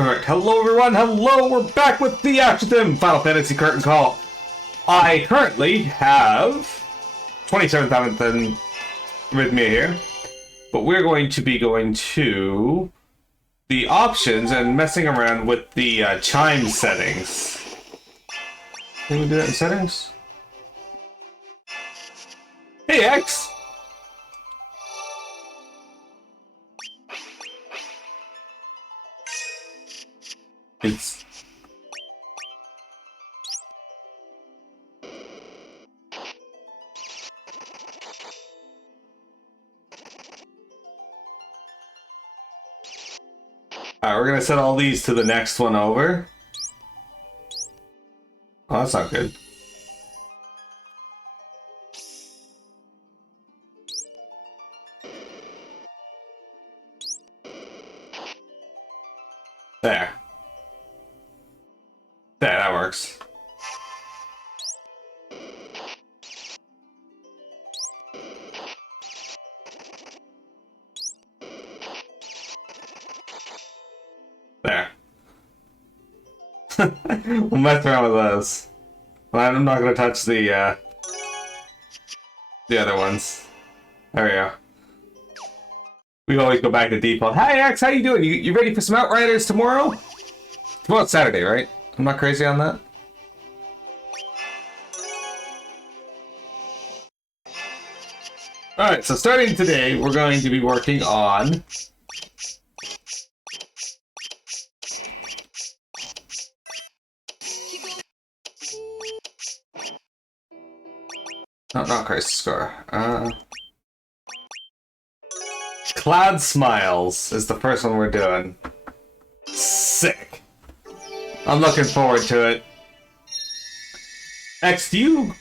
Alright, hello everyone, hello, we're back with Theatrhythm, Final Fantasy Curtain Call. I currently have 27,000 with me here, but we're going to be going to the options and messing around with the chime settings. Can we do that in settings? Hey X! It's... Alright, we're gonna set all these to the next one over. Oh, that's not good. There. There, that works. There. We'll mess around with those. Well, I'm not going to touch the other ones. There we go. We always go back to default. Hi, X, how you doing? You ready for some Outriders tomorrow? Tomorrow's Saturday, right? I'm not crazy on that? Alright, so starting today, we're going to be working on... No, not Crisis Score. Scarclad Smiles is the first one we're doing. Sick. I'm looking forward to it. X, do you...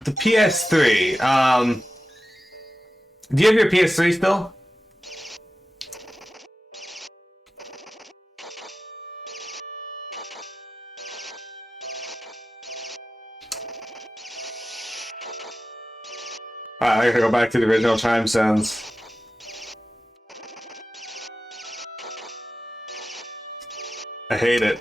The PS3, do you have your PS3 still? I gotta go back to the original chime sounds. I hate it.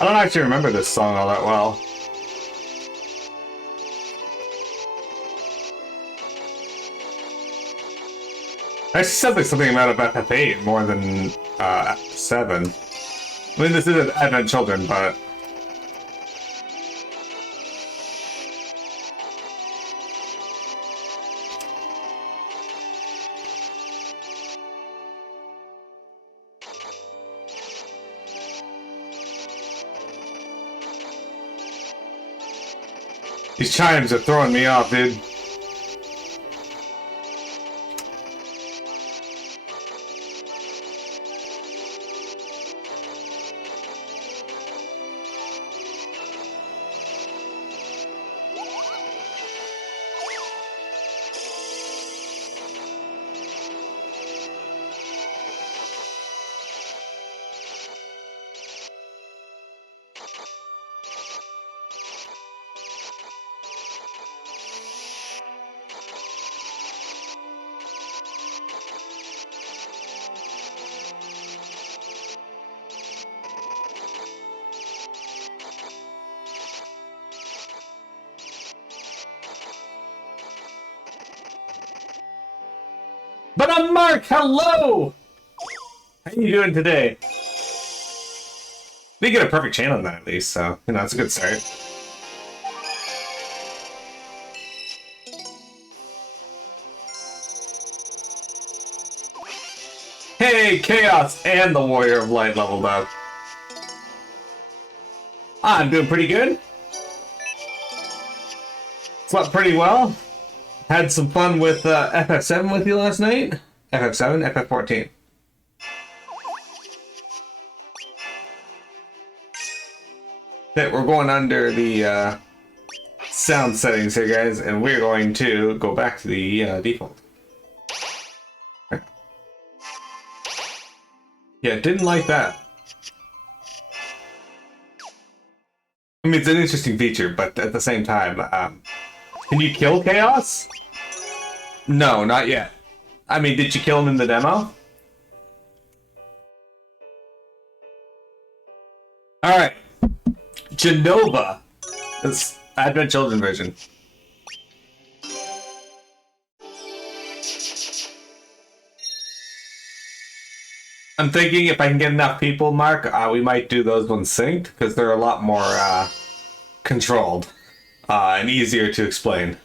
I don't actually remember this song all that well. I said like something about FF8 more than 7. I mean, this is Advent Children, but... These chimes are throwing me off, dude. But I'm Mark, hello! How you doing today? We get a perfect channel on that at least, so, you know, that's a good start. Hey, Chaos and the Warrior of Light leveled up. I'm doing pretty good. Slept pretty well. Had some fun with FF7 with you last night. FF7, FF14. Okay, we're going under the sound settings here, guys, and we're going to go back to the default. Yeah, didn't like that. I mean, it's an interesting feature, but at the same time, can you kill Chaos? No, not yet. I mean, did you kill him in the demo? Alright. Genova. This Advent Children version. I'm thinking if I can get enough people, Mark, we might do those ones synced, because they're a lot more controlled and easier to explain.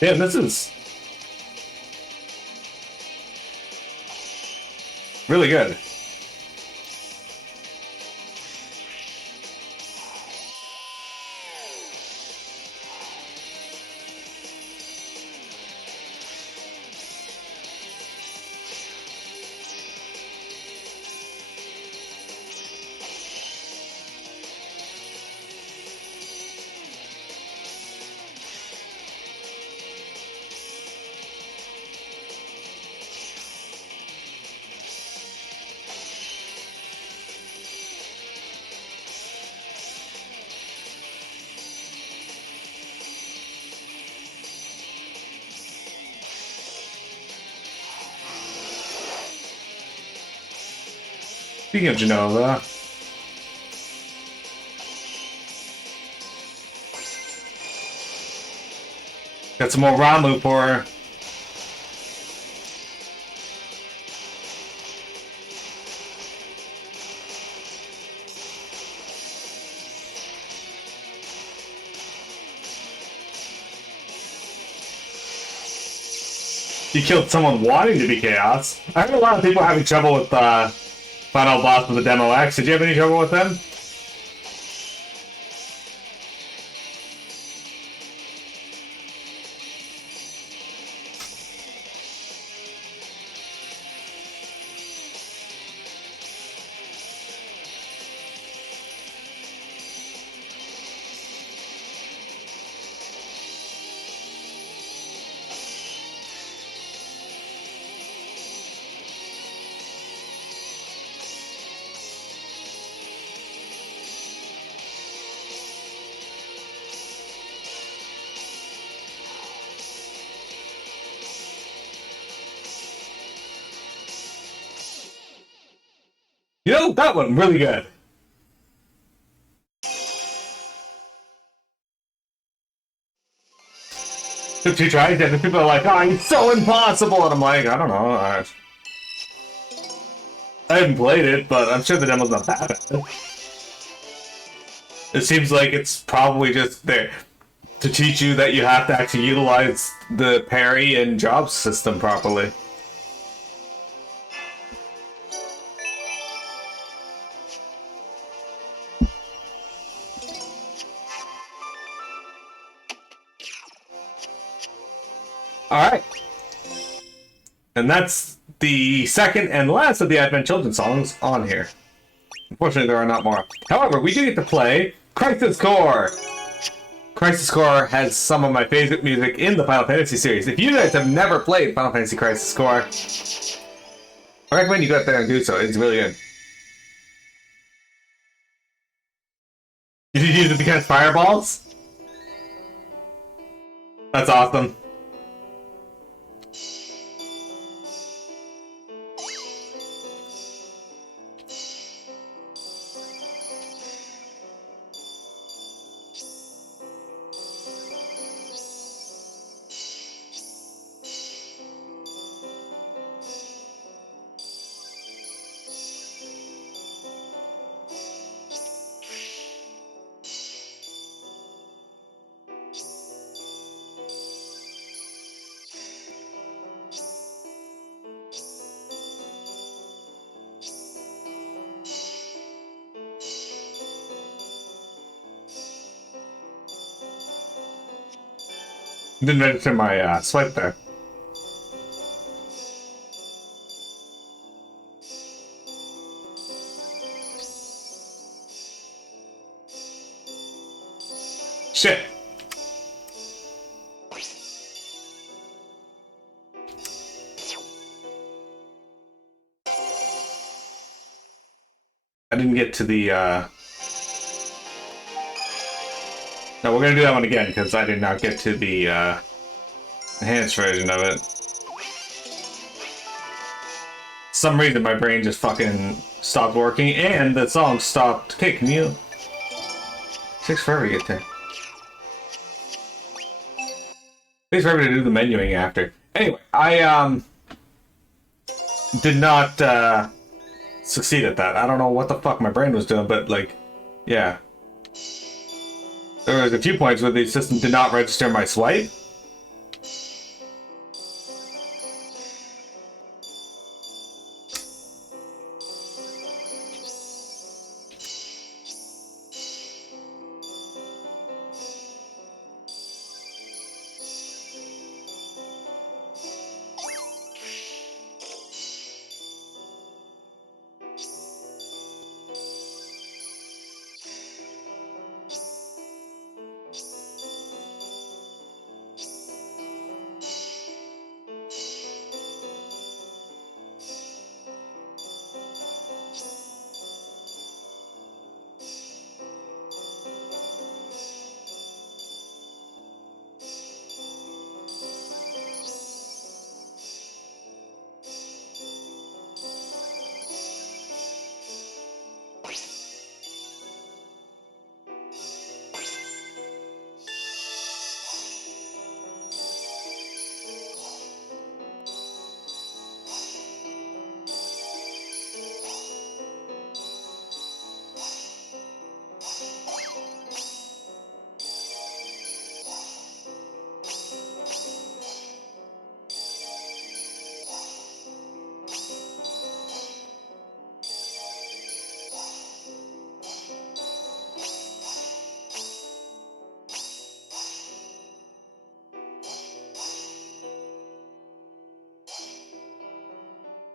Yeah, this is really good. Speaking of Genova, got some more Ramu for her. You killed someone wanting to be Chaos. I heard a lot of people having trouble with Final Boss with the Demo X. Did you have any trouble with them? You know, that one, really good. Took 2 tries, and the people are like, oh, it's so impossible! And I'm like, I don't know. I haven't played it, but I'm sure the demo's not that bad. It seems like it's probably just there to teach you that you have to actually utilize the parry and job system properly. Alright. And that's the second and last of the Advent Children songs on here. Unfortunately, there are not more. However, we do get to play Crisis Core! Crisis Core has some of my favorite music in the Final Fantasy series. If you guys have never played Final Fantasy Crisis Core, I recommend you go out there and do so. It's really good. Did you use it against fireballs? That's awesome. Didn't register my swipe there. Shit. I didn't get to the, No, we're gonna do that one again, because I did not get to the, enhanced version of it. For some reason, my brain just fucking stopped working, and the song stopped. Okay, can you... It takes forever to get there. It takes forever to do the menuing after. Anyway, I, did not, succeed at that. I don't know what the fuck my brain was doing, but, like, yeah. There was a few points where the system did not register my swipe.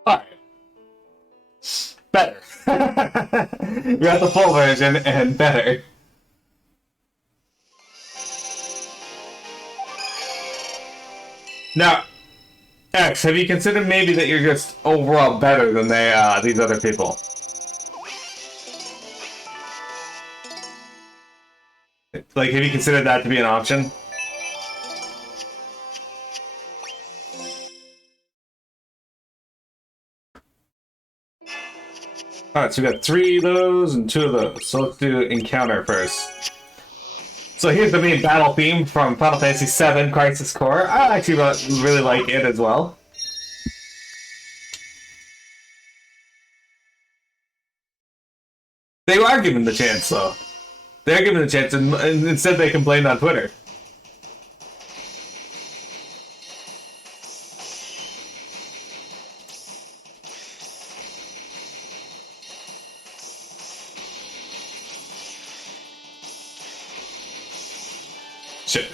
Alright. Better. We got the full version and better. Now, X, have you considered maybe that you're just overall better than these other people? Like, have you considered that to be an option? Alright, so we got 3 of those and 2 of those. So let's do Encounter first. So here's the main battle theme from Final Fantasy VII Crisis Core. I actually really like it as well. They are given the chance, though. They're given the chance, and instead they complained on Twitter. Shit.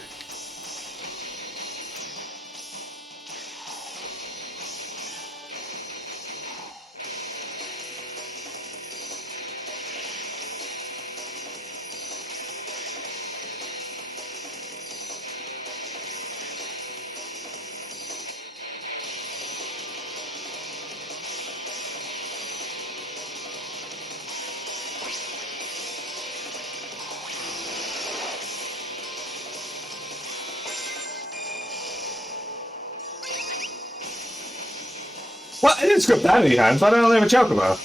Well, I didn't script that many times, but I don't have a chocobo.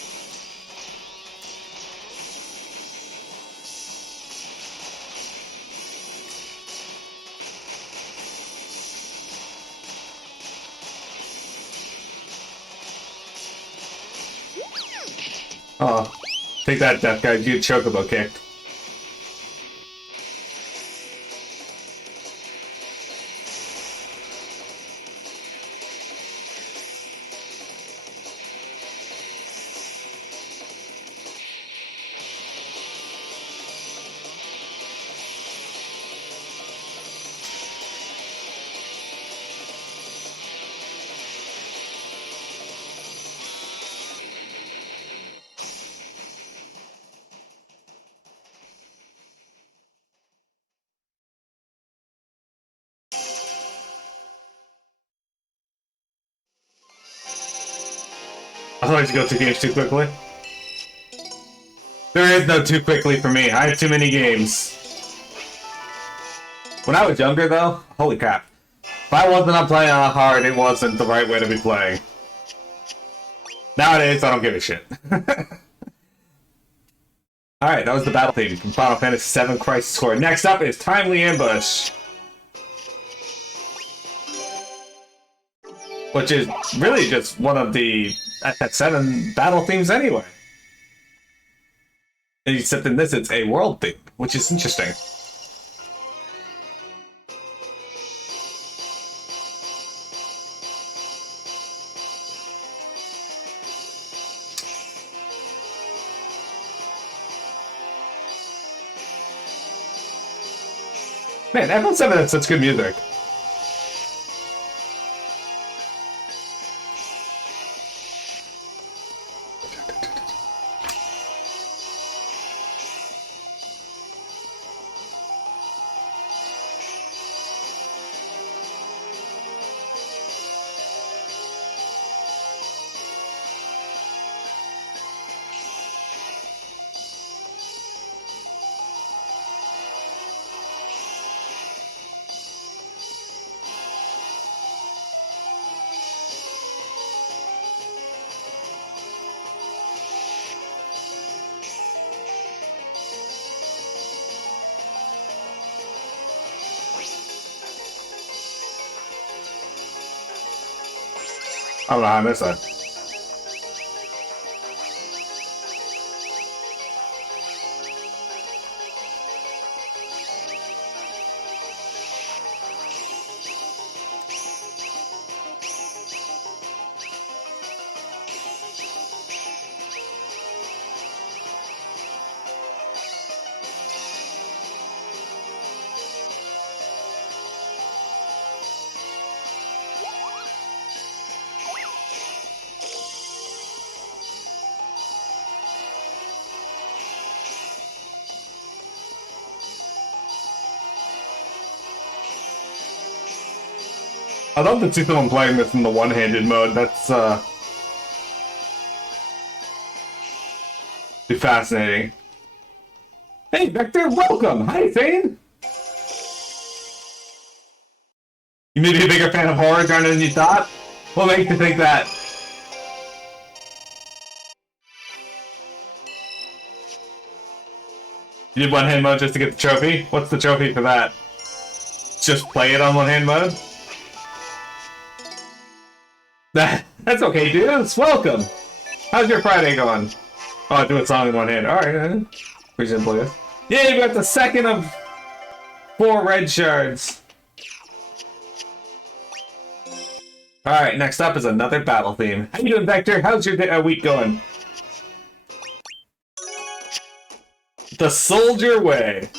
Oh, take that, death guy. You chocobo kicked. I thought I should go 2 games too quickly. There is no too quickly for me. I have too many games. When I was younger, though, holy crap. If I wasn't up playing on hard, it wasn't the right way to be playing. Nowadays, I don't give a shit. Alright, that was the battle theme from Final Fantasy VII Crisis Core. Next up is Timely Ambush. Which is really just one of the FF7 battle themes anyway. Except in this, it's a world theme, which is interesting. Man, FF7 has such good music. I don't know how I missed that. I'd love to see someone playing this in the one-handed mode. That's, be fascinating. Hey, Vector, welcome! Hi, Thane! You may be a bigger fan of horror genre than you thought? What makes you think that? You did one-hand mode just to get the trophy? What's the trophy for that? Just play it on one-hand mode? That's okay, dudes. Welcome. How's your Friday going? Oh, do a song in one hand. Alright, pretty simple, yes. Yeah, you got the second of 4 red shards. Alright, next up is another battle theme. How you doing, Vector? How's your week going? The Soldier Way.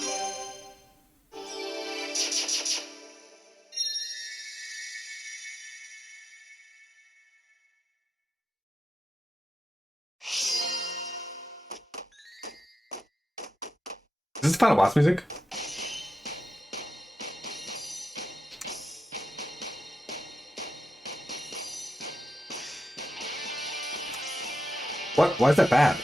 Is this Final Boss music? What? Why is that bad?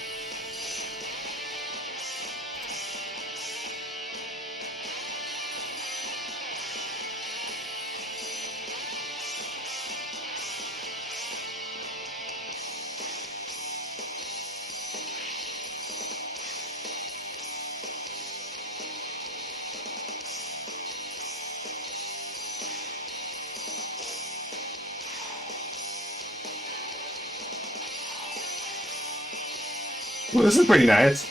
Well, this is pretty nice.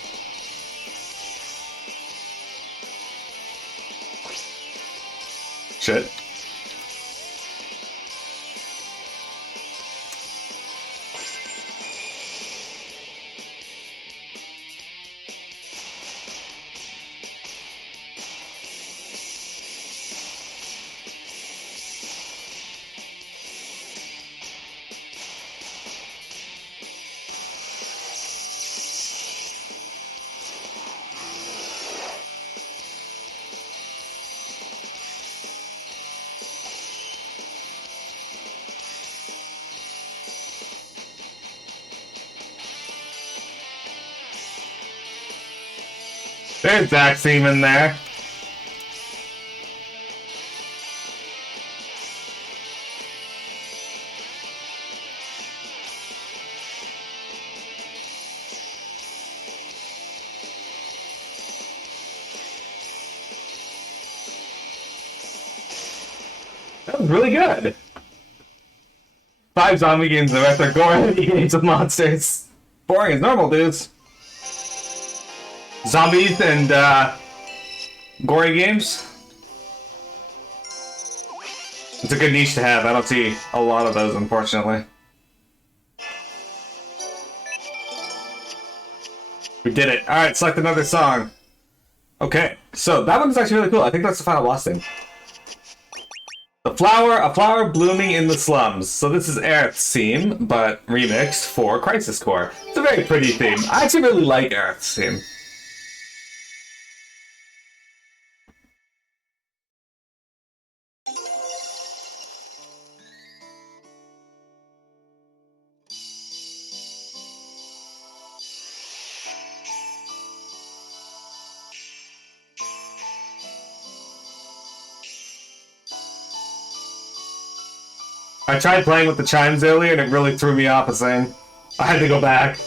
Shit. There's Zach Seaman there. That was really good. 5 zombie games, the rest are gore games of monsters. Boring as normal, dudes. Zombies and gory games. It's a good niche to have. I don't see a lot of those, unfortunately. We did it. Alright, select another song. Okay, so that one's actually really cool. I think that's the final boss thing. A flower blooming in the slums. So this is Aerith's theme, but remixed for Crisis Core. It's a very pretty theme. I actually really like Aerith's theme. I tried playing with the chimes earlier and it really threw me off a thing. I had to go back.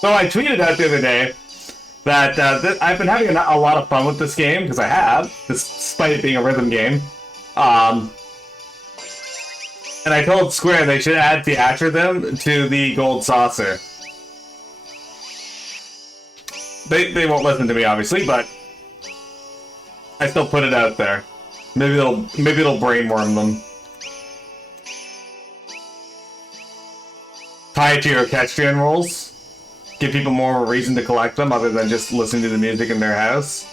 So I tweeted out the other day that I've been having a lot of fun with this game, because I have, despite it being a rhythm game. And I told Square they should add Theatrhythm to the gold saucer. They won't listen to me, obviously, but I still put it out there. Maybe it'll brainworm them. Tie it to your equestrian rolls. Give people more of a reason to collect them other than just listening to the music in their house.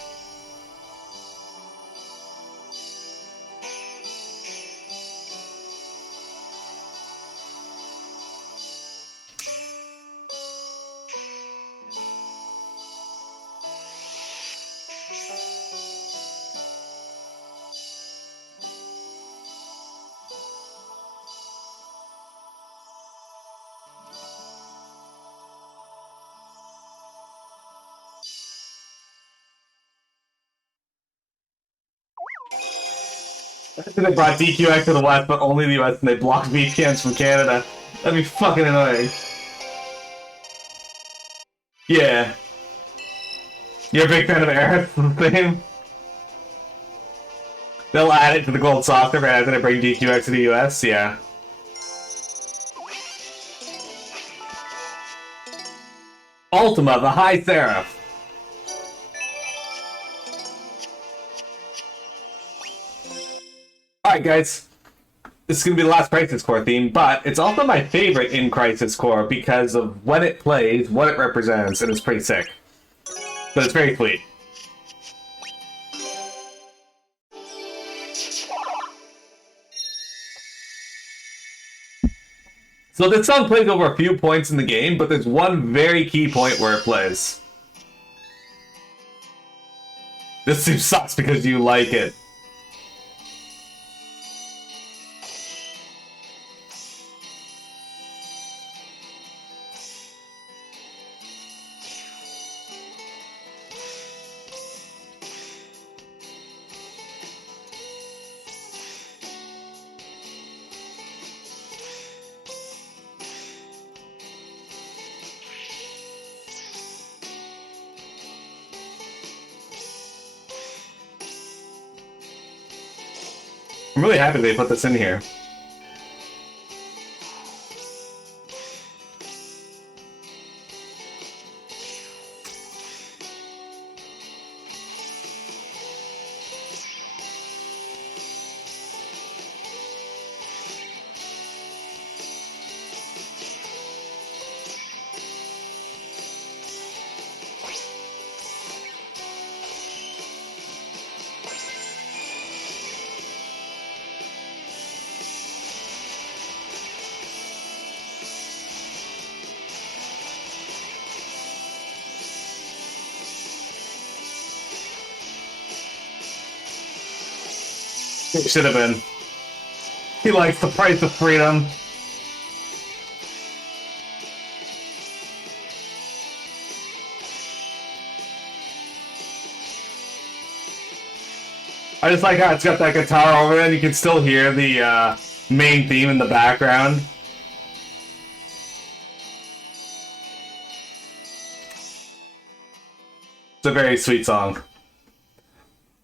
They brought DQX to the West, but only the US, and they blocked VPNs from Canada. That'd be fucking annoying. Yeah. You're a big fan of Aerith's theme? They'll add it to the gold saucer right after they bring DQX to the US? Yeah. Ultima, the High Seraph. Alright guys, this is going to be the last Crisis Core theme, but it's also my favorite in Crisis Core because of when it plays, what it represents, and it's pretty sick. But it's very sweet. So this song plays over a few points in the game, but there's one very key point where it plays. This seems sucks because you like it. I'm really happy they put this in here. It should have been. He likes the price of freedom. I just like how it's got that guitar over it and you can still hear the main theme in the background. It's a very sweet song.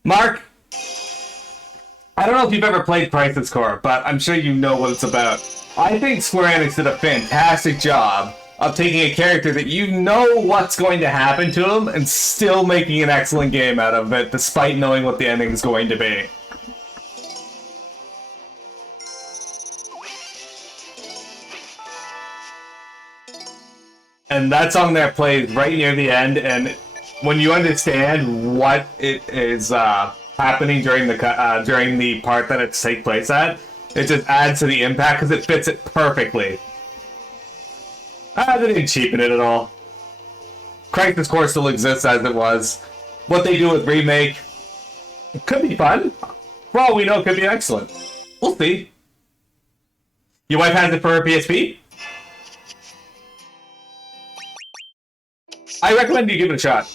Mark, I don't know if you've ever played Crisis Core, but I'm sure you know what it's about. I think Square Enix did a fantastic job of taking a character that you know what's going to happen to him and still making an excellent game out of it, despite knowing what the ending is going to be. And that song there plays right near the end, and when you understand what it is happening during the part that it's take place at, it just adds to the impact because it fits it perfectly. They didn't cheapen it at all. Crisis Core still exists as it was. What they do with Remake, it could be fun. For all we know, it could be excellent. We'll see. Your wife has it for her PSP? I recommend you give it a shot.